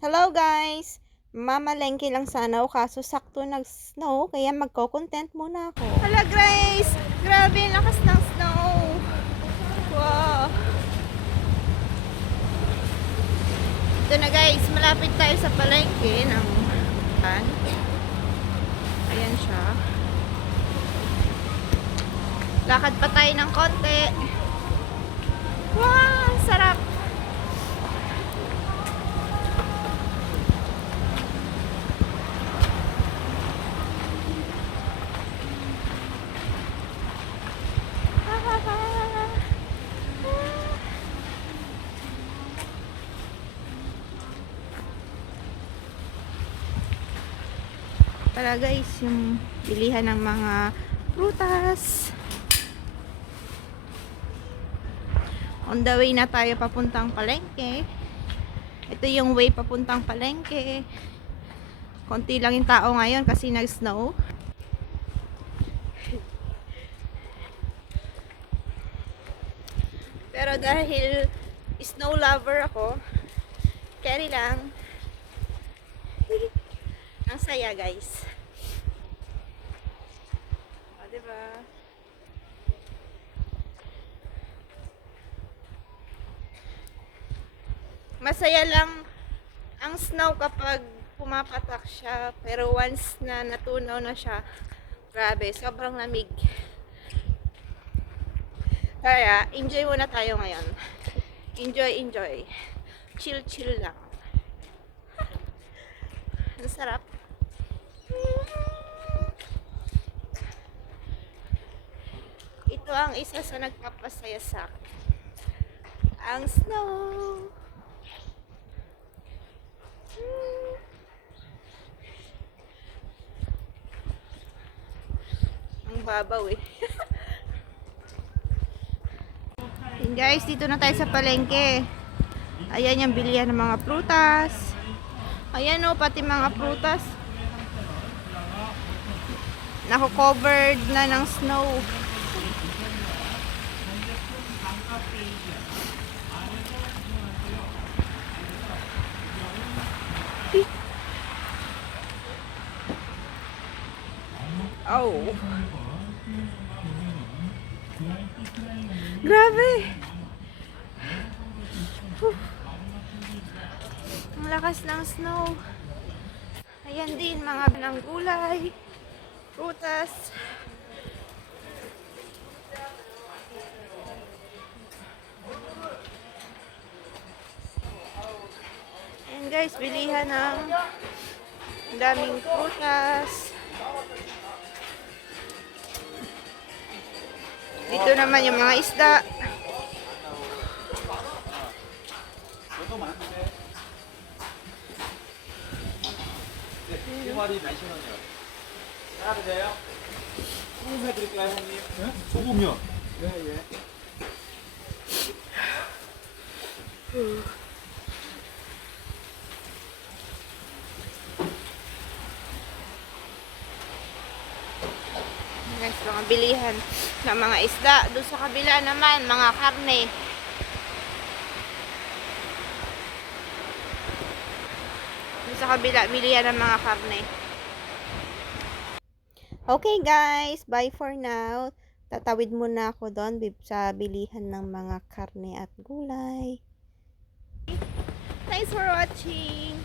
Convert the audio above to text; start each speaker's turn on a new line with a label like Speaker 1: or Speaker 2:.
Speaker 1: Hello guys! Mamalengke lang sana ako kaso sakto nag-snow kaya magko-content muna ako. Hala Grace! Grabe lakas ng snow! Wow! Ito na guys, malapit tayo sa palengke ng van. Ayan siya. Lakad pa tayo ng konti. Wow! Sarap! Para guys, yung bilihan ng mga prutas. On the way na tayo papuntang palengke. Ito yung way papuntang palengke. Konti lang yung tao ngayon kasi nag-snow. Pero dahil snow lover ako, carry lang. Ang saya, guys. O, diba? Masaya lang ang snow kapag pumapatak siya. Pero once na natunaw na siya, grabe, sobrang lamig. Kaya, enjoy muna tayo ngayon. Enjoy, enjoy. Chill, chill lang. Ang sarap. Ito ang isa sa nagpapasaya sa akin. Ang snow. Ang babaw eh. Guys, dito na tayo sa palengke. Ayan yung bilihan ng mga prutas. Ayan o, pati mga prutas. Nako-covered na ng snow. Oh. Grabe. Whew. Ang lakas ng snow. Ayan din, mga ng gulay, prutas. Ayan guys, bilihan ng daming prutas. Dito naman yung mga isda.
Speaker 2: 두 하나 드세요? 소금 해드릴까요, 형님? 네? 소금이요? 예, 예.
Speaker 1: Guys, mga bilihan ng mga isda. Doon sa kabila naman, mga karne. Doon sa kabila, bilihan ng mga karne. Okay guys, bye for now. Tatawid muna ako doon sa bilihan ng mga karne at gulay. Thanks for watching.